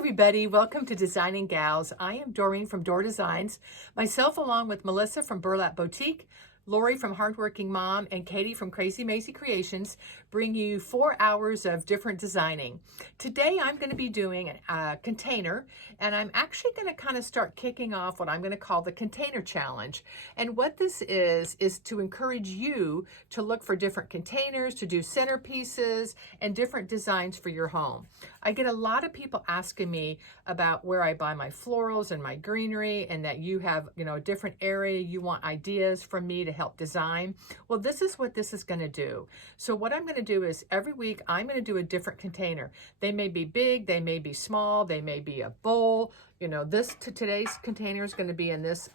everybody, welcome to Designing Gals. I am Doreen from Door Designs. Myself along with Melissa from Burlap Boutique, Lori from Hardworking Mom, and Katie from Crazy Macy Creations bring you 4 hours of different designing. Today I'm going to be doing a container, and I'm actually going to kind of start kicking off what I'm going to call the Container Challenge. And what this is to encourage you to look for different containers, to do centerpieces, and different designs for your home. I get a lot of people asking me about where I buy my florals and my greenery, and that you have, a different area, you want ideas from me to help design. Well, this is what this is going to do. So what I'm going to do is every week I'm going to do a different container. They may be big, they may be small, they may be a bowl. Today's container is going to be in this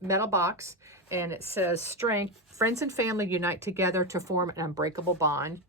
metal box, and it says strength, friends and family unite together to form an unbreakable bond.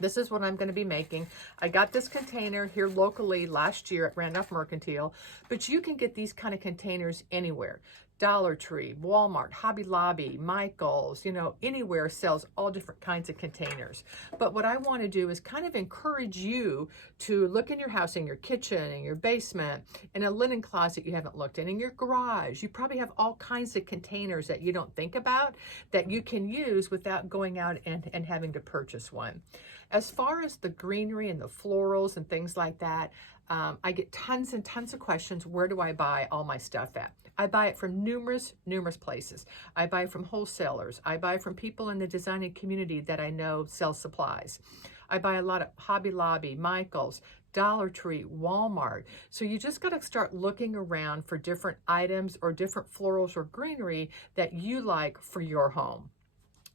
This is what I'm going to be making. I got this container here locally last year at Randolph Mercantile, but you can get these kind of containers anywhere. Dollar Tree, Walmart, Hobby Lobby, Michael's, anywhere sells all different kinds of containers. But what I want to do is kind of encourage you to look in your house, in your kitchen, in your basement, in a linen closet you haven't looked in your garage. You probably have all kinds of containers that you don't think about that you can use without going out and having to purchase one. As far as the greenery and the florals and things like that, I get tons and tons of questions. Where do I buy all my stuff at? I buy it from numerous places. I buy from wholesalers. I buy from people in the designing community that I know sell supplies. I buy a lot of Hobby Lobby, Michael's, Dollar Tree, Walmart. So you just got to start looking around for different items or different florals or greenery that you like for your home.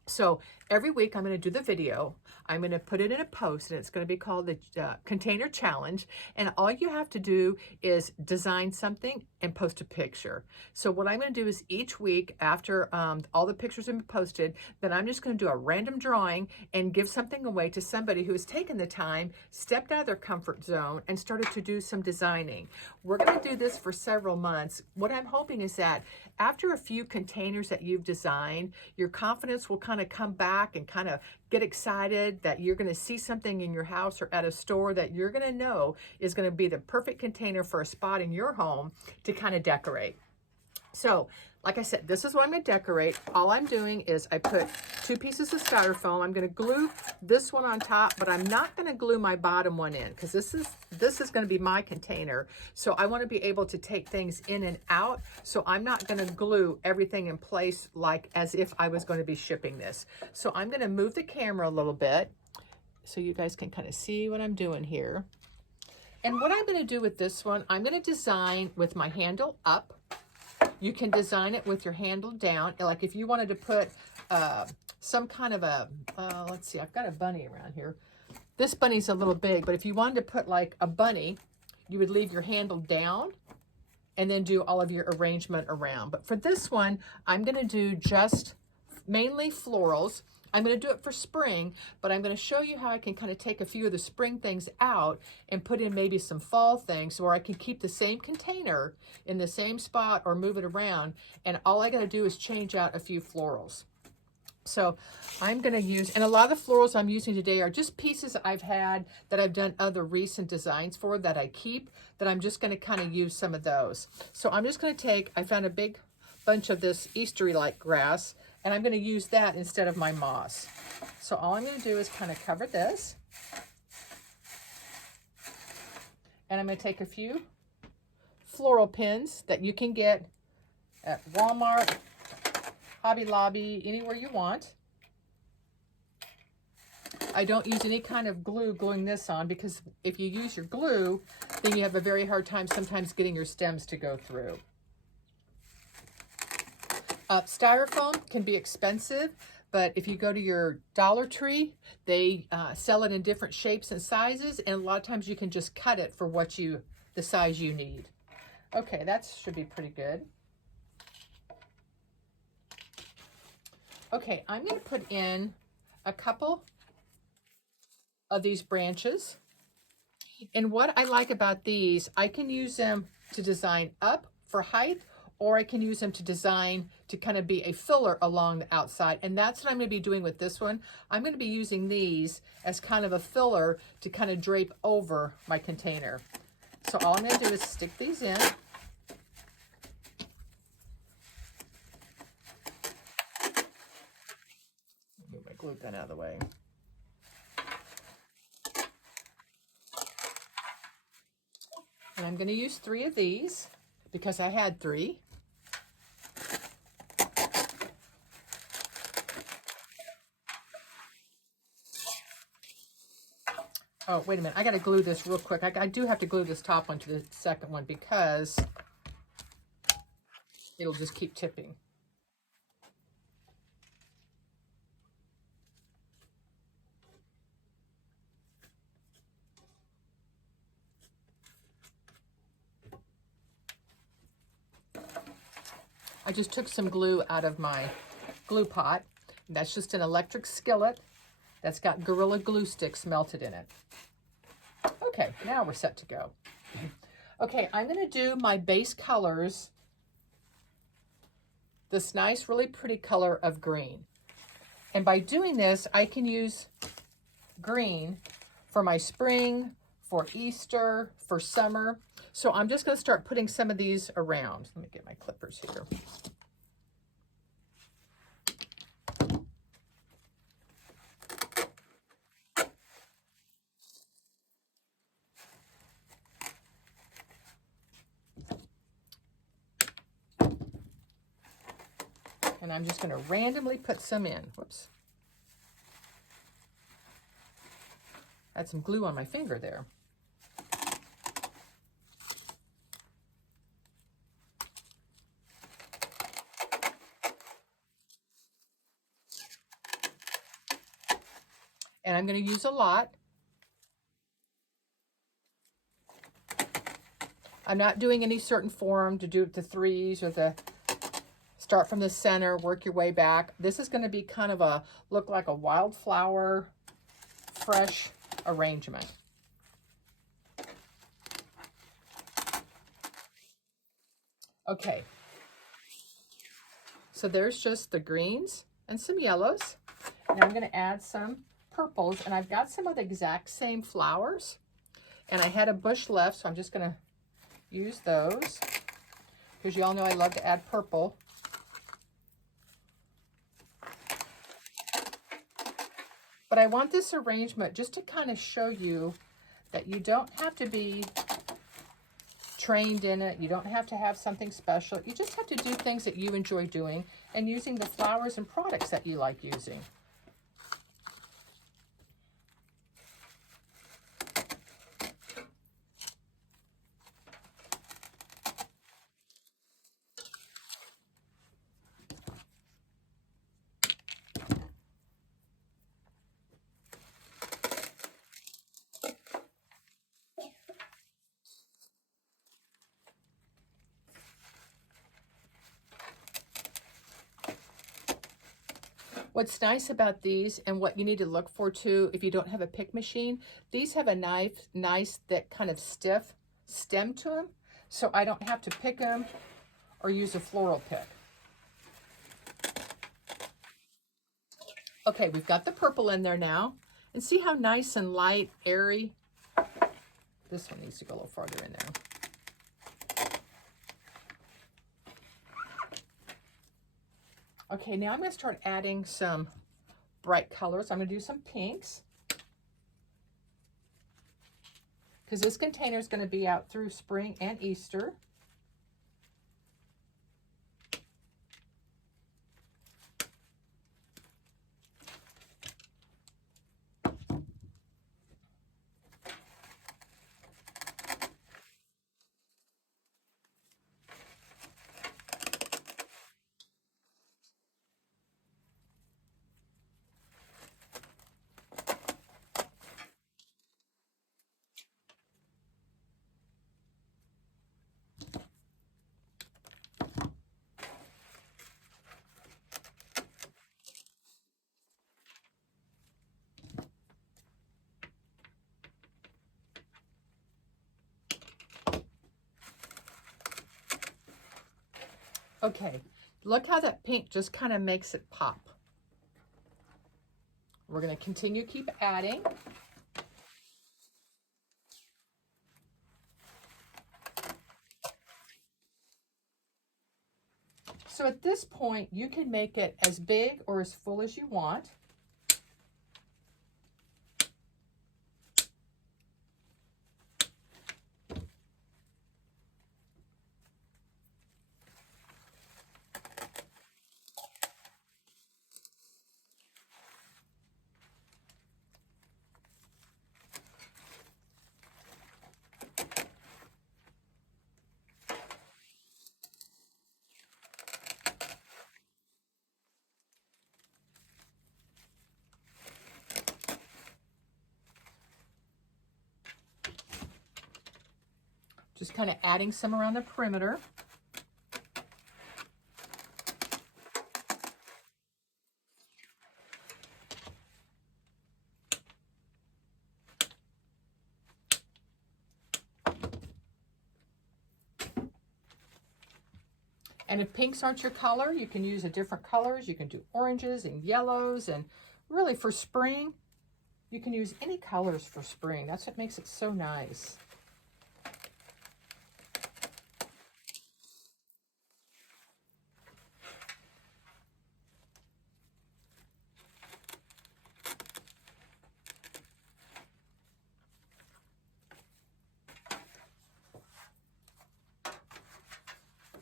So every week I'm going to do the video. I'm going to put it in a post, and it's going to be called the Container Challenge. And all you have to do is design something and post a picture. So what I'm going to do is each week after all the pictures have been posted, then I'm just going to do a random drawing and give something away to somebody who has taken the time, stepped out of their comfort zone, and started to do some designing. We're going to do this for several months. What I'm hoping is that after a few containers that you've designed, your confidence will kind of come back and kind of get excited that you're going to see something in your house or at a store that you're going to know is going to be the perfect container for a spot in your home to kind of decorate. So, like I said, this is what I'm going to decorate. All I'm doing is I put 2 pieces of styrofoam. I'm going to glue this one on top, but I'm not going to glue my bottom one in because this is going to be my container. So I want to be able to take things in and out. So I'm not going to glue everything in place like as if I was going to be shipping this. So I'm going to move the camera a little bit so you guys can kind of see what I'm doing here. And what I'm going to do with this one, I'm going to design with my handle up. You can design it with your handle down. Like if you wanted to put some kind of a, let's see, I've got a bunny around here. This bunny's a little big, but if you wanted to put like a bunny, you would leave your handle down and then do all of your arrangement around. But for this one, I'm going to do just mainly florals. I'm going to do it for spring, but I'm going to show you how I can kind of take a few of the spring things out and put in maybe some fall things where I can keep the same container in the same spot or move it around. And all I got to do is change out a few florals. So I'm going to use, and a lot of the florals I'm using today are just pieces I've had that I've done other recent designs for that I keep, that I'm just going to kind of use some of those. So I'm just going to take, I found a big bunch of this Eastery-like grass, and I'm going to use that instead of my moss. So all I'm going to do is kind of cover this. And I'm going to take a few floral pins that you can get at Walmart, Hobby Lobby, anywhere you want. I don't use any kind of glue gluing this on because if you use your glue, then you have a very hard time sometimes getting your stems to go through. Styrofoam can be expensive, but if you go to your Dollar Tree, they sell it in different shapes and sizes, and a lot of times you can just cut it for the size you need. Okay, that should be pretty good. Okay, I'm going to put in a couple of these branches. And what I like about these, I can use them to design up for height, or I can use them to design to kind of be a filler along the outside. And that's what I'm going to be doing with this one. I'm going to be using these as kind of a filler to kind of drape over my container. So all I'm going to do is stick these in. Move my glue gun out of the way. And I'm going to use 3 of these because I had 3. Oh, wait a minute. I got to glue this real quick. I do have to glue this top one to the second one because it'll just keep tipping. I just took some glue out of my glue pot. That's just an electric skillet that's got Gorilla Glue sticks melted in it. Okay, now we're set to go. Okay, I'm going to do my base colors, this nice, really pretty color of green. And by doing this, I can use green for my spring, for Easter, for summer. So I'm just going to start putting some of these around. Let me get my clippers here. And I'm just going to randomly put some in. Whoops. Had some glue on my finger there. And I'm going to use a lot. I'm not doing any certain form to do the 3s or the start from the center, work your way back. This is going to be kind of a, look like a wildflower, fresh arrangement. Okay. So there's just the greens and some yellows. Now I'm going to add some purples, and I've got some of the exact same flowers. And I had a bush left, so I'm just going to use those because you all know I love to add purple. But I want this arrangement just to kind of show you that you don't have to be trained in it. You don't have to have something special. You just have to do things that you enjoy doing and using the flowers and products that you like using. What's nice about these, and what you need to look for too, if you don't have a pick machine, these have a nice thick kind of stiff stem to them, so I don't have to pick them or use a floral pick. Okay, we've got the purple in there now, and see how nice and light, airy. This one needs to go a little farther in there. Okay, now I'm going to start adding some bright colors. I'm going to do some pinks because this container is going to be out through spring and Easter. Okay, look how that pink just kind of makes it pop. We're going to continue keep adding. So at this point, you can make it as big or as full as you want. Just kind of adding some around the perimeter. And if pinks aren't your color, you can use a different colors. You can do oranges and yellows, and really for spring, you can use any colors for spring. That's what makes it so nice.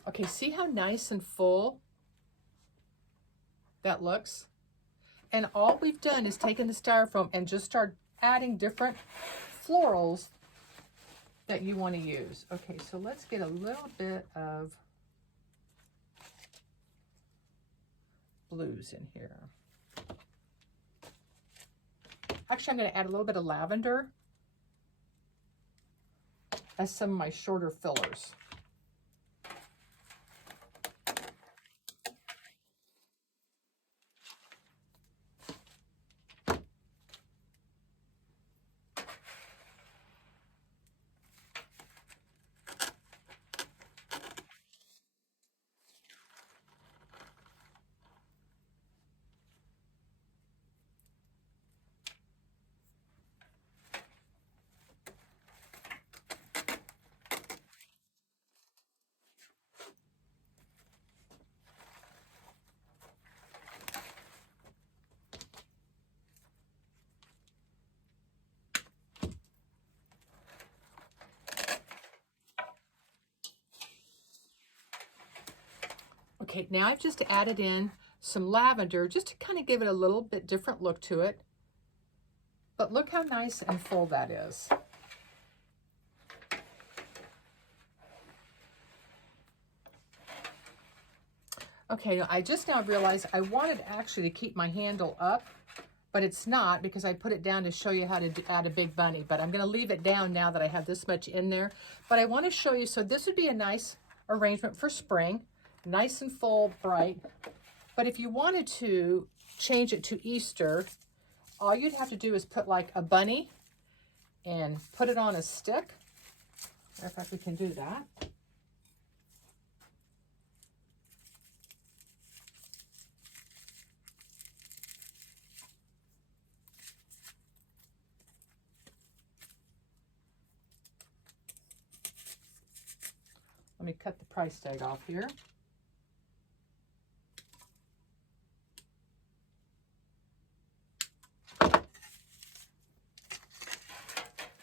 Okay, see how nice and full that looks? And all we've done is taken the styrofoam and just start adding different florals that you want to use. Okay, so let's get a little bit of blues in here. Actually, I'm going to add a little bit of lavender as some of my shorter fillers. Okay, now I've just added in some lavender just to kind of give it a little bit different look to it. But look how nice and full that is. Okay, I just now realized I wanted actually to keep my handle up, but it's not because I put it down to show you how to add a big bunny. But I'm going to leave it down now that I have this much in there. But I want to show you, so this would be a nice arrangement for spring. Nice and full, bright. But if you wanted to change it to Easter, all you'd have to do is put like a bunny and put it on a stick. Matter of fact, we can do that. Let me cut the price tag off here.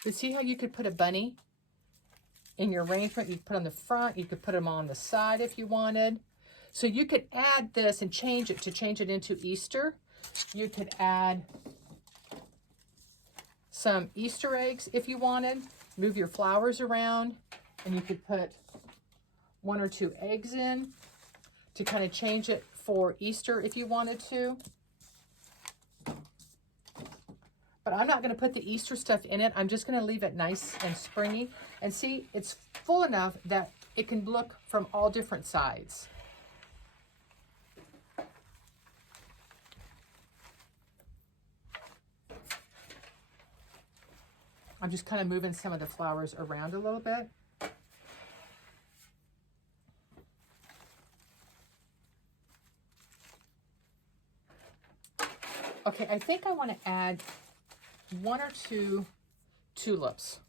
But see how you could put a bunny in your arrangement? You could put on the front, you could put them on the side if you wanted. So you could add this and change it to change it into Easter. You could add some Easter eggs if you wanted. Move your flowers around, and you could put 1 or 2 eggs in to kind of change it for Easter if you wanted to. But I'm not going to put the Easter stuff in it. I'm just going to leave it nice and springy. And see, it's full enough that it can look from all different sides. I'm just kind of moving some of the flowers around a little bit. Okay, I think I want to add 1 or 2 tulips.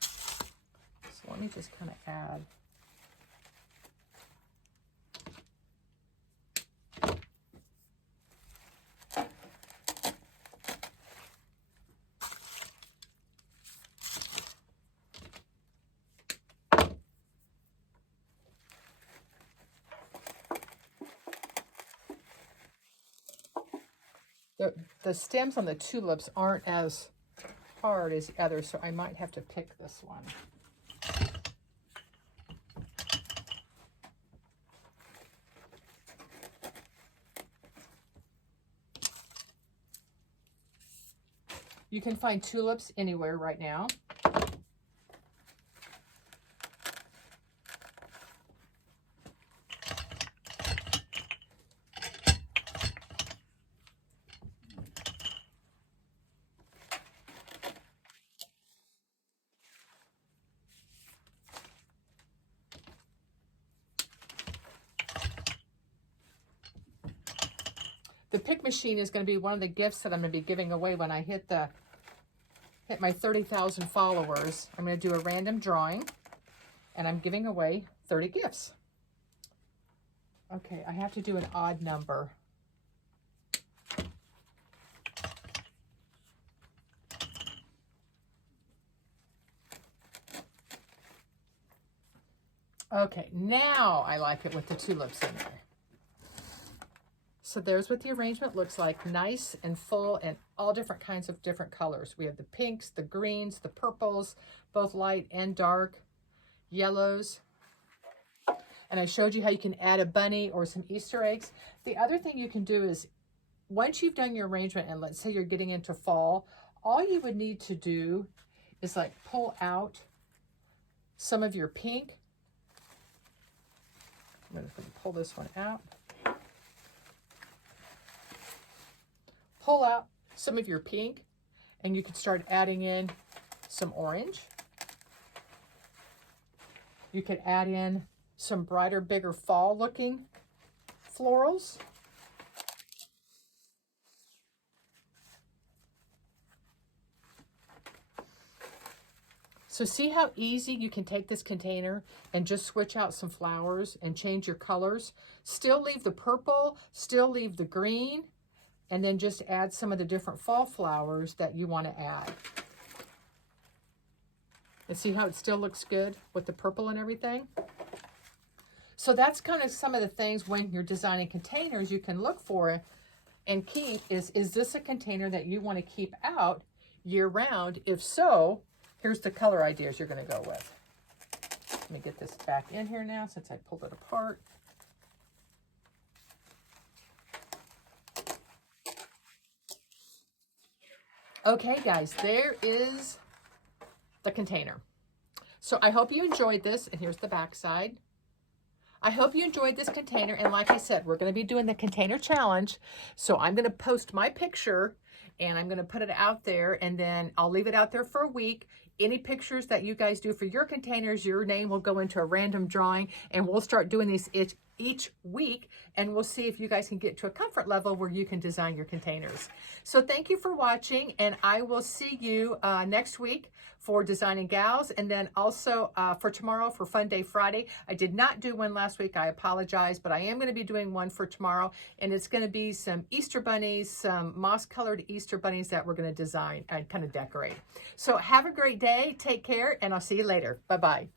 So let me just kind of add The stems on the tulips aren't as hard as the others, so I might have to pick this one. You can find tulips anywhere right now. The pick machine is going to be one of the gifts that I'm going to be giving away when I hit my 30,000 followers. I'm going to do a random drawing, and I'm giving away 30 gifts. Okay, I have to do an odd number. Okay, now I like it with the tulips in there. So there's what the arrangement looks like, nice and full and all different kinds of different colors. We have the pinks, the greens, the purples, both light and dark, yellows. And I showed you how you can add a bunny or some Easter eggs. The other thing you can do is, once you've done your arrangement and let's say you're getting into fall, all you would need to do is like pull out some of your pink. I'm going to pull this one out. Pull out some of your pink, and you can start adding in some orange. You can add in some brighter, bigger fall looking florals. So see how easy you can take this container and just switch out some flowers and change your colors. Still leave the purple, still leave the green, and then just add some of the different fall flowers that you want to add. And see how it still looks good with the purple and everything? So that's kind of some of the things when you're designing containers you can look for and keep is this a container that you want to keep out year round? If so, here's the color ideas you're going to go with. Let me get this back in here now since I pulled it apart. Okay, guys, there is the container. So I hope you enjoyed this, and here's the back side. I hope you enjoyed this container, and like I said, we're going to be doing the container challenge. So I'm going to post my picture, and I'm going to put it out there, and then I'll leave it out there for a week. Any pictures that you guys do for your containers, your name will go into a random drawing, and we'll start doing these each week, and we'll see if you guys can get to a comfort level where you can design your containers. So thank you for watching, and I will see you next week for Designing Gals, and then also for tomorrow for Fun Day Friday. I did not do one last week, I apologize, but I am going to be doing one for tomorrow, and it's going to be some Easter bunnies, some moss-colored Easter bunnies that we're going to design and kind of decorate. So have a great day, take care, and I'll see you later. Bye-bye.